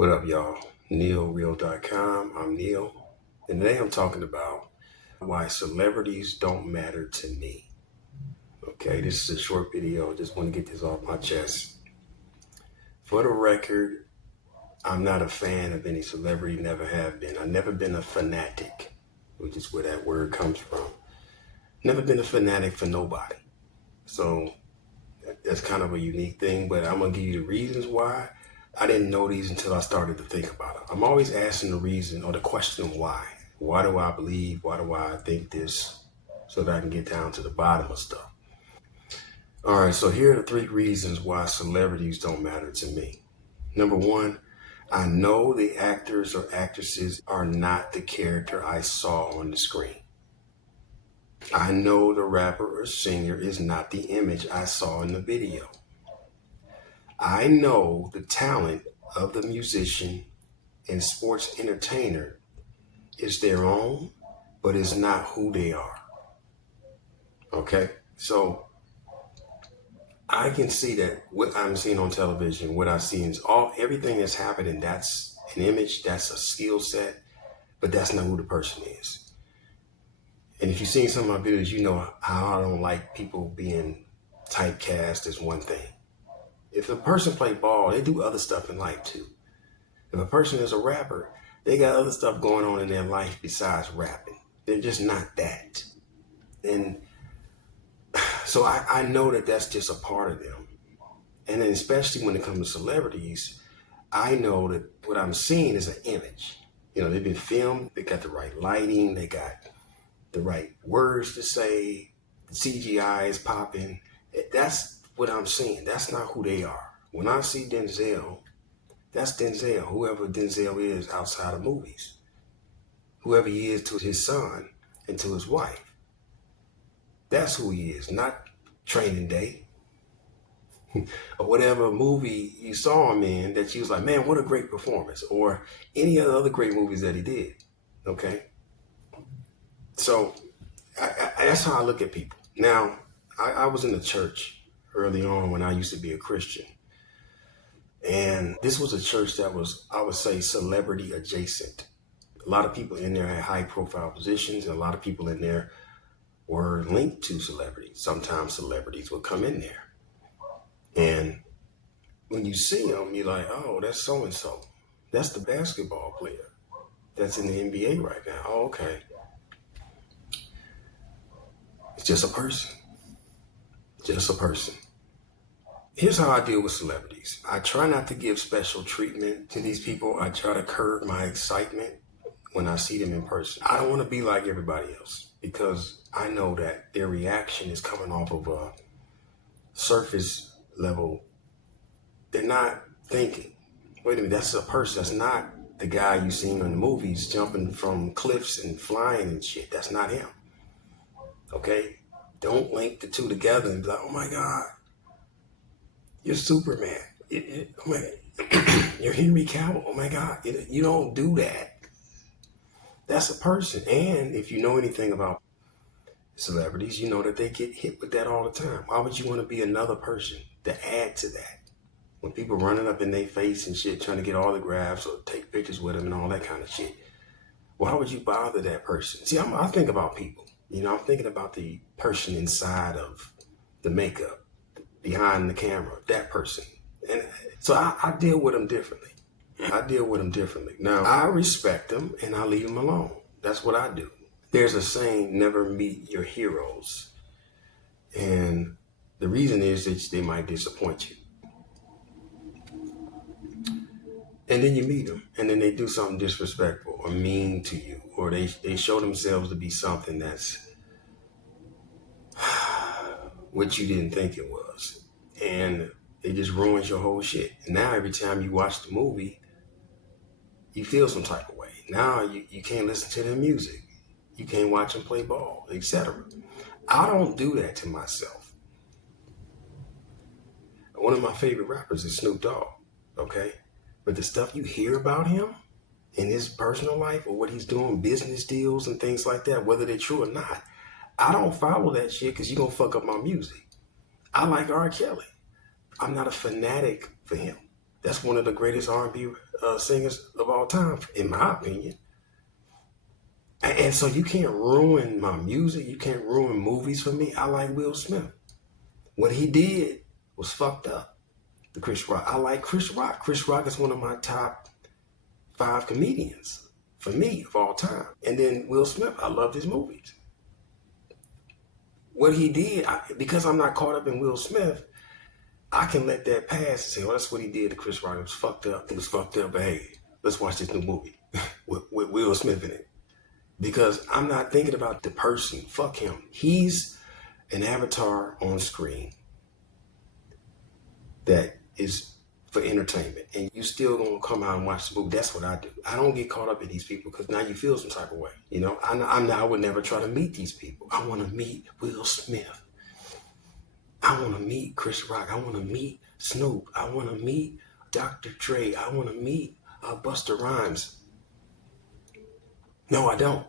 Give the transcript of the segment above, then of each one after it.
What up, y'all? NealReal.com. I'm Neal. And today I'm talking about why celebrities don't matter to me. Okay, this is a short video. I just want to get this off my chest. For the record, I'm not a fan of any celebrity, never have been. I've never been a fanatic, which is where that word comes from. Never been a fanatic for nobody. So that's kind of a unique thing, but I'm going to give you the reasons why. I didn't know these until I started to think about it. I'm always asking the reason or the question why. Why do I believe? Why do I think this? So that I can get down to the bottom of stuff. All right, so here are the 3 reasons why celebrities don't matter to me. Number 1, I know the actors or actresses are not the character I saw on the screen. I know the rapper or singer is not the image I saw in the video. I know the talent of the musician and sports entertainer is their own, but it's not who they are. Okay? So I can see that what I'm seeing on television, what I see is everything that's happening, that's an image, that's a skill set, but that's not who the person is. And if you've seen some of my videos, you know how I don't like people being typecast as one thing. If a person play ball, they do other stuff in life too. If a person is a rapper, they got other stuff going on in their life besides rapping. They're just not that. And so I know that that's just a part of them. And then especially when it comes to celebrities, I know that what I'm seeing is an image. You know, they've been filmed, they got the right lighting, they got the right words to say, the CGI is popping. That's what I'm seeing. That's not who they are. When I see Denzel, that's Denzel, whoever Denzel is outside of movies. Whoever he is to his son and to his wife. That's who he is, not Training Day. Or whatever movie you saw him in that you was like, man, what a great performance. Or any of the other great movies that he did. Okay? So that's how I look at people. Now, I was in the church early on when I used to be a Christian. And this was a church that was, I would say, celebrity adjacent. A lot of people in there had high profile positions, and a lot of people in there were linked to celebrities. Sometimes celebrities would come in there. And when you see them, you're like, oh, that's so-and-so. That's the basketball player that's in the NBA right now. Oh, okay. It's just a person. Just a person. Here's how I deal with celebrities. I try not to give special treatment to these people. I try to curb my excitement when I see them in person. I don't want to be like everybody else because I know that their reaction is coming off of a surface level. They're not thinking, wait a minute, that's a person. That's not the guy you seen in the movies jumping from cliffs and flying and shit. That's not him. Okay? Don't link the two together and be like, oh my God, you're Superman. Oh my, you're Henry Cavill. Oh my God, you don't do that. That's a person. And if you know anything about celebrities, you know that they get hit with that all the time. Why would you want to be another person to add to that? When people running up in their face and shit, trying to get autographs or take pictures with them and all that kind of shit. Why would you bother that person? See, I think about people. You know, I'm thinking about the person inside of the makeup, behind the camera, that person. And so I deal with them differently. Now, I respect them and I leave them alone. That's what I do. There's a saying, never meet your heroes. And the reason is that they might disappoint you. And then you meet them and then they do something disrespectful or mean to you, or they show themselves to be something that's what you didn't think it was. And it just ruins your whole shit. And now every time you watch the movie, you feel some type of way. Now you can't listen to their music. You can't watch them play ball, etc. I don't do that to myself. One of my favorite rappers is Snoop Dogg, okay? But the stuff you hear about him in his personal life or what he's doing, business deals and things like that, whether they're true or not, I don't follow that shit because you're going to fuck up my music. I like R. Kelly. I'm not a fanatic for him. That's one of the greatest R&B singers of all time, in my opinion. And so you can't ruin my music. You can't ruin movies for me. I like Will Smith. What he did was fucked up. The Chris Rock. I like Chris Rock. Chris Rock is one of my top 5 comedians for me of all time. And then Will Smith, I love his movies. What he did, because I'm not caught up in Will Smith, I can let that pass and say, well, that's what he did to Chris Rock. It was fucked up. It was fucked up, but hey, let's watch this new movie with Will Smith in it. Because I'm not thinking about the person. Fuck him. He's an avatar on screen that is for entertainment. And you still gonna come out and watch the movie. That's what I do. I don't get caught up in these people because now you feel some type of way. You know, I would never try to meet these people. I want to meet Will Smith. I want to meet Chris Rock. I want to meet Snoop. I want to meet Dr. Dre. I want to meet Busta Rhymes. No, I don't.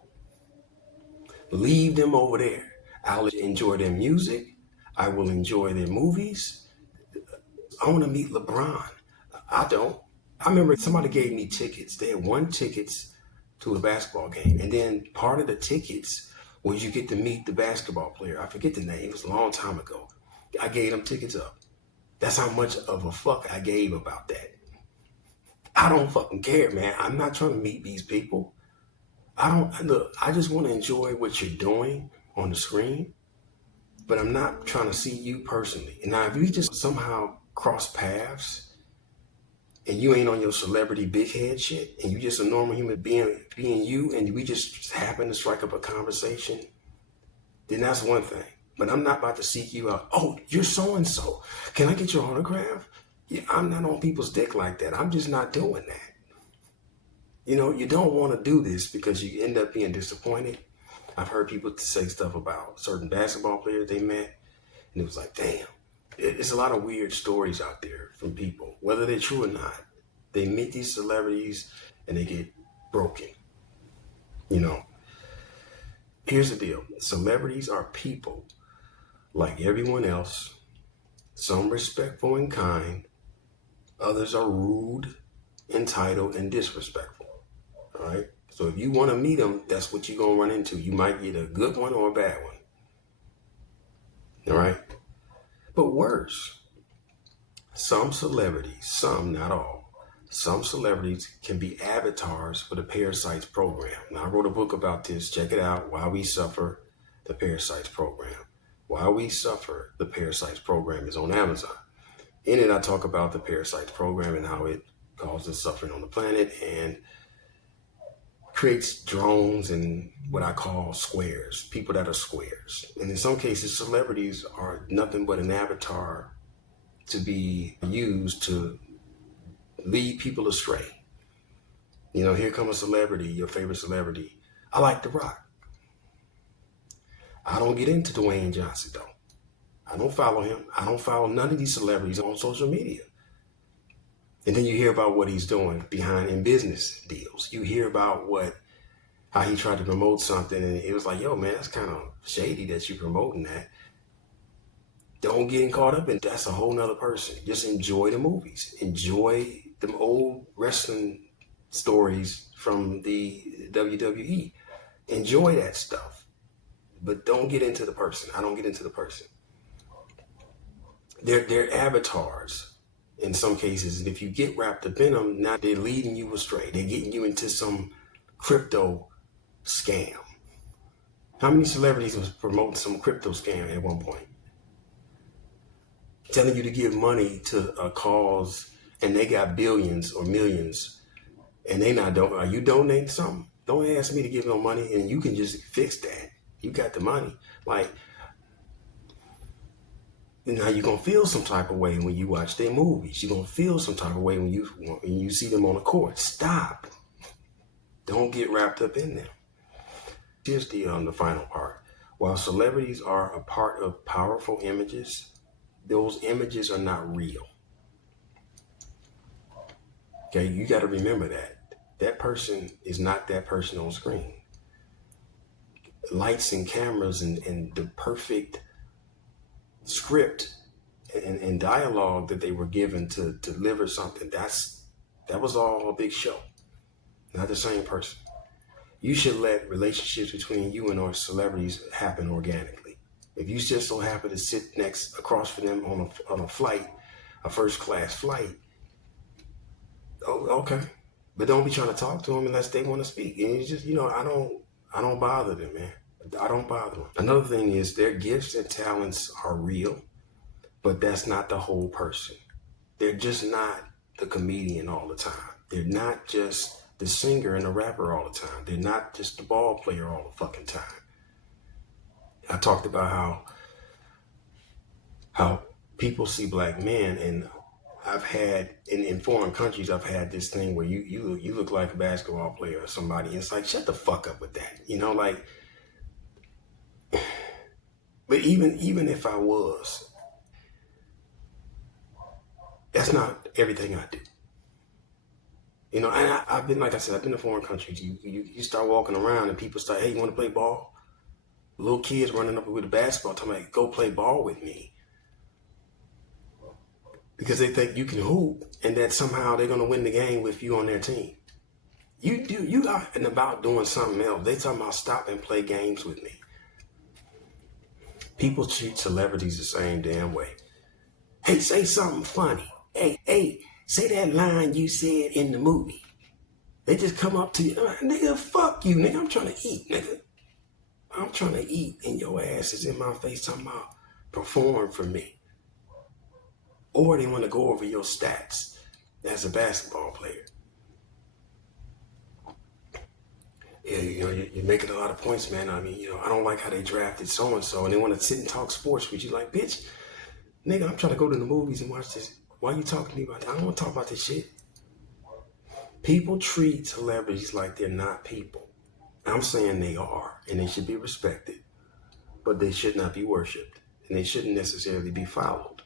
Leave them over there. I'll enjoy their music. I will enjoy their movies. I want to meet LeBron. I don't. I remember somebody gave me tickets. They had won tickets to a basketball game. And then part of the tickets was you get to meet the basketball player. I forget the name. It was a long time ago. I gave them tickets up. That's how much of a fuck I gave about that. I don't fucking care, man. I'm not trying to meet these people. I just want to enjoy what you're doing on the screen, but I'm not trying to see you personally. And now if you just somehow cross paths and you ain't on your celebrity big head shit and you just a normal human being you and we just happen to strike up a conversation, then that's one thing. But I'm not about to seek you out. Oh, you're so-and-so. Can I get your autograph? Yeah, I'm not on people's dick like that. I'm just not doing that. You know, you don't want to do this because you end up being disappointed. I've heard people say stuff about certain basketball players they met, and it was like, damn. It's a lot of weird stories out there from people, whether they're true or not. They meet these celebrities and they get broken. You know, here's the deal. Celebrities are people like everyone else. Some respectful and kind. Others are rude, entitled, and disrespectful. All right. So if you want to meet them, that's what you're going to run into. You might get a good one or a bad one. All right. But worse, some celebrities, some, not all, some celebrities can be avatars for the Parasites Program. Now, I wrote a book about this. Check it out. Why We Suffer, the Parasites Program. Why We Suffer, the Parasites Program is on Amazon. In it, I talk about the Parasites Program and how it causes suffering on the planet and creates drones and what I call squares, people that are squares. And in some cases, celebrities are nothing but an avatar to be used to lead people astray. You know, here comes a celebrity, your favorite celebrity. I like The Rock. I don't get into Dwayne Johnson, though. I don't follow him. I don't follow none of these celebrities on social media. And then you hear about what he's doing behind in business deals. You hear about how he tried to promote something and it was like, yo, man, that's kind of shady that you're promoting that. Don't get caught up in that's a whole nother person. Just enjoy the movies. Enjoy them old wrestling stories from the WWE. Enjoy that stuff. But don't get into the person. I don't get into the person. They're avatars. In some cases, and if you get wrapped up in them, now they're leading you astray. They're getting you into some crypto scam. How many celebrities was promoting some crypto scam at one point? Telling you to give money to a cause and they got billions or millions and they not doing, are you donating something? Don't ask me to give no money and you can just fix that. You got the money. Like, now you're going to feel some type of way when you watch their movies. You're going to feel some type of way when you see them on the court. Stop. Don't get wrapped up in them. Here's the final part. While celebrities are a part of powerful images, those images are not real. Okay, you got to remember that. That person is not that person on screen. Lights and cameras and the perfect script and dialogue that they were given to deliver something, that was all a big show. Not the same person. You should let relationships between you and our celebrities happen organically. If you just so happen to sit across from them on a flight, a first class flight, oh, okay. But don't be trying to talk to them unless they want to speak. And it's just, I don't bother them, man. I don't bother them. Another thing is their gifts and talents are real, but that's not the whole person. They're just not the comedian all the time. They're not just the singer and the rapper all the time. They're not just the ball player all the fucking time. I talked about how people see black men, and I've had in foreign countries, I've had this thing where you look like a basketball player or somebody. And it's like, shut the fuck up with that. Like, but even if I was, that's not everything I do. And I've been, like I said, I've been to foreign countries. You start walking around and people start, hey, you want to play ball? Little kids running up with a basketball, talking about, go play ball with me. Because they think you can hoop and that somehow they're going to win the game with you on their team. You out and about doing something else. They talking about stop and play games with me. People treat celebrities the same damn way. Hey, say something funny. Hey, say that line you said in the movie. They just come up to you. Nigga, fuck you, nigga. I'm trying to eat, nigga. I'm trying to eat and your ass is in my face talking about perform for me. Or they want to go over your stats as a basketball player. Yeah, you're making a lot of points, man. I mean, I don't like how they drafted so-and-so, and they want to sit and talk sports with you. Like, bitch, nigga, I'm trying to go to the movies and watch this. Why are you talking to me about that? I don't want to talk about this shit. People treat celebrities like they're not people. I'm saying they are, and they should be respected, but they should not be worshipped, and they shouldn't necessarily be followed.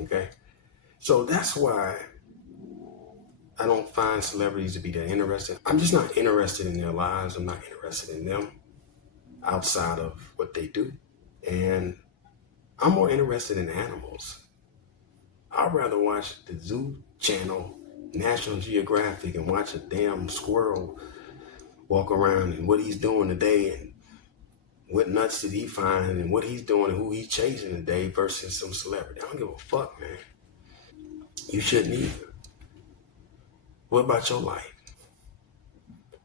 Okay? So that's why I don't find celebrities to be that interested. I'm just not interested in their lives. I'm not interested in them outside of what they do. And I'm more interested in animals. I'd rather watch the Zoo Channel, National Geographic, and watch a damn squirrel walk around and what he's doing today and what nuts did he find and what he's doing and who he's chasing today versus some celebrity. I don't give a fuck, man. You shouldn't either. What about your life?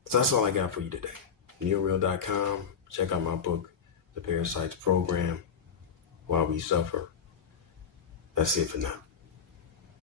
So that's all I got for you today. NealReal.com. Check out my book, The Parasites Program, While We Suffer. That's it for now.